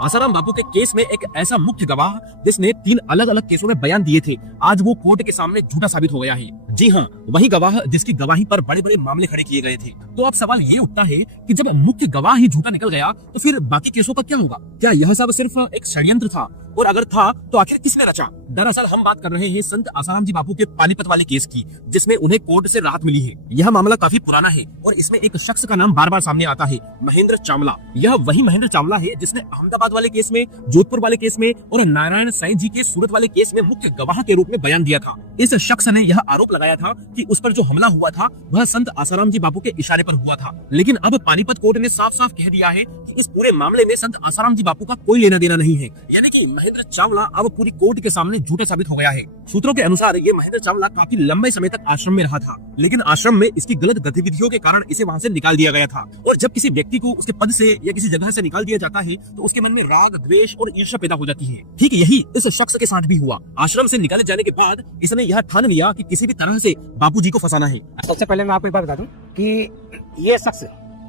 आसाराम बापू के केस में एक ऐसा मुख्य गवाह जिसने 3 अलग अलग केसों में बयान दिए थे, आज वो कोर्ट के सामने झूठा साबित हो गया है। जी हाँ, वही गवाह जिसकी गवाही पर बड़े बड़े मामले खड़े किए गए थे। तो अब सवाल ये उठता है कि जब मुख्य गवाह ही झूठा निकल गया तो फिर बाकी केसों का क्या होगा? क्या यह सब सिर्फ एक षड्यंत्र था? और अगर था तो आखिर किसने रचा? दरअसल हम बात कर रहे हैं संत आसाराम जी बापू के पानीपत वाले केस की, जिसमें उन्हें कोर्ट से राहत मिली है। यह मामला काफी पुराना है और इसमें एक शख्स का नाम बार बार सामने आता है, महेंद्र चावला। यह वही महेंद्र चावला है जिसने अहमदाबाद वाले केस में, जोधपुर वाले केस में और नारायण साईं जी के सूरत वाले केस में मुख्य गवाह के रूप में बयान दिया था। इस शख्स ने यह आरोप लगाया था कि उस पर जो हमला हुआ था वह संत आसाराम जी बापू के इशारे पर हुआ था। लेकिन अब पानीपत कोर्ट ने साफ साफ कह दिया है कि इस पूरे मामले में संत आसाराम जी बापू का कोई लेना देना नहीं है, यानी कि महेंद्र चावला अब पूरी कोर्ट के सामने झूठे साबित हो गया है। सूत्रों के अनुसार ये महेंद्र चावला काफी लंबे समय तक आश्रम में रहा था, लेकिन आश्रम में इसकी गलत गतिविधियों के कारण इसे वहाँ से निकाल दिया गया था। और जब किसी व्यक्ति को उसके पद से या किसी जगह से निकाल दिया जाता है तो उसके मन में राग, द्वेष और ईर्ष्या पैदा हो जाती है। ठीक यही इस शख्स के साथ भी हुआ। आश्रम से निकाले जाने के बाद इसने यह ठान लिया कि किसी भी तरह से बापू जी को फंसाना है। सबसे पहले मैं आपको एक बात बता दूं कि ये शख्स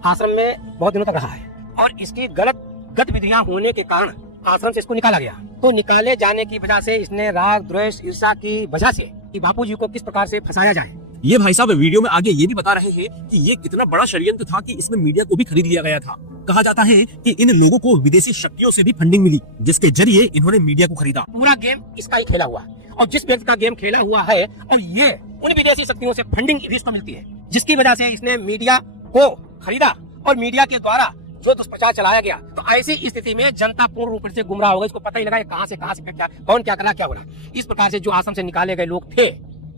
आश्रम में बहुत दिनों तक रहा है और इसकी गलत गतिविधियां होने के कारण आश्रम से इसको निकाला गया। तो निकाले जाने की वजह से इसने राग, द्वेष, ईर्ष्या की वजह से कि बापू जी को किस प्रकार से फंसाया जाए। ये भाई साहब वीडियो में आगे ये भी बता रहे हैं कि ये कितना बड़ा षड्यंत्र था कि इसमें मीडिया को भी खरीद लिया गया था। कहा जाता है कि इन लोगों को विदेशी शक्तियों से भी फंडिंग मिली, जिसके जरिए इन्होंने मीडिया को खरीदा। पूरा गेम इसका ही खेला हुआ और जिस व्यक्ति का गेम खेला हुआ है और ये उन विदेशी शक्तियों से फंडिंग इसको मिलती है, जिसकी वजह से इसने मीडिया को खरीदा और मीडिया के द्वारा जो दुष्प्रचार चलाया गया। तो ऐसी स्थिति में जनता पूर्ण रूप से गुमराह हो गई। इसको पता ही लगा कहां से क्या, कौन क्या करा, क्या हो रहा। इस प्रकार से जो आश्रम से निकाले गए लोग थे,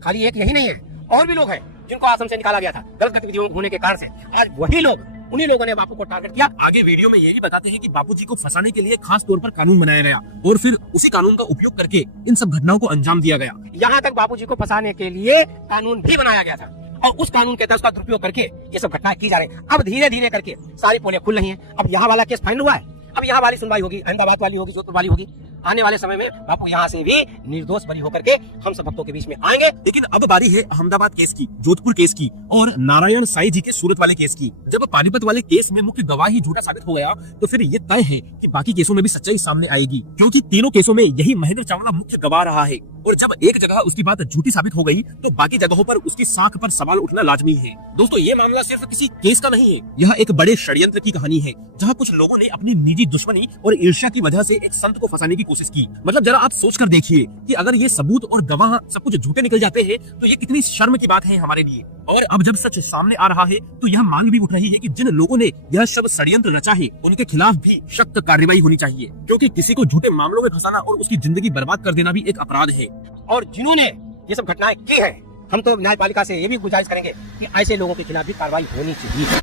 खाली एक यही नहीं है, और भी लोग हैं जिनको आश्रम से निकाला गया था गलत गतिविधियों होने के कारण से। आज वही लोग, उन्हीं लोगों ने बापू को टारगेट किया। आगे वीडियो में ये भी बताते हैं कि बापू जी को फंसाने के लिए खास तौर पर कानून बनाया गया और फिर उसी कानून का उपयोग करके इन सब घटनाओं को अंजाम दिया गया। यहाँ तक बापू जी को फंसाने के लिए कानून भी बनाया गया था और उस कानून के तहत उसका दुरुपयोग करके ये सब घटनाएं की जा रही हैं। अब धीरे धीरे करके सारी पोलें खुल रही हैं। अब यहाँ वाला केस फाइनल हुआ है, अब यहाँ वाली सुनवाई होगी, अहमदाबाद वाली होगी, जोधपुर वाली होगी। आने वाले समय में बापू यहाँ से भी निर्दोष बरी होकर के हम सब भक्तों के बीच में आएंगे। लेकिन अब बारी है अहमदाबाद केस की, जोधपुर केस की और नारायण साईं जी के सूरत वाले केस की। जब पानीपत वाले केस में मुख्य गवाह ही झूठा साबित हो गया तो फिर ये तय है कि बाकी केसों में भी सच्चाई सामने आएगी, क्योंकि तीनों केसों में यही महेंद्र चावला मुख्य गवाह रहा है। और जब एक जगह उसकी बात झूठी साबित हो गई तो बाकी जगहों पर उसकी साख पर सवाल उठना लाजमी है। दोस्तों, ये मामला सिर्फ किसी केस का नहीं है, यह एक बड़े षड्यंत्र की कहानी है, जहाँ कुछ लोगों ने अपनी निजी दुश्मनी और ईर्ष्या की वजह से एक संत को फंसाने की कोशिश की। मतलब जरा आप सोच कर देखिए कि अगर ये सबूत और गवाह सब कुछ झूठे निकल जाते हैं तो ये कितनी शर्म की बात है हमारे लिए। और अब जब सच सामने आ रहा है तो यह मांग भी उठ रही है कि जिन लोगों ने यह सब षड्यंत्र रचा है उनके खिलाफ भी सख्त कार्रवाई होनी चाहिए, क्योंकि किसी को झूठे मामलों में फंसाना और उसकी जिंदगी बर्बाद कर देना भी एक अपराध है। और जिन्होंने ये सब घटनाएं की है, हम तो न्यायपालिका से ये भी गुजारिश करेंगे कि ऐसे लोगों के खिलाफ भी कार्रवाई होनी चाहिए।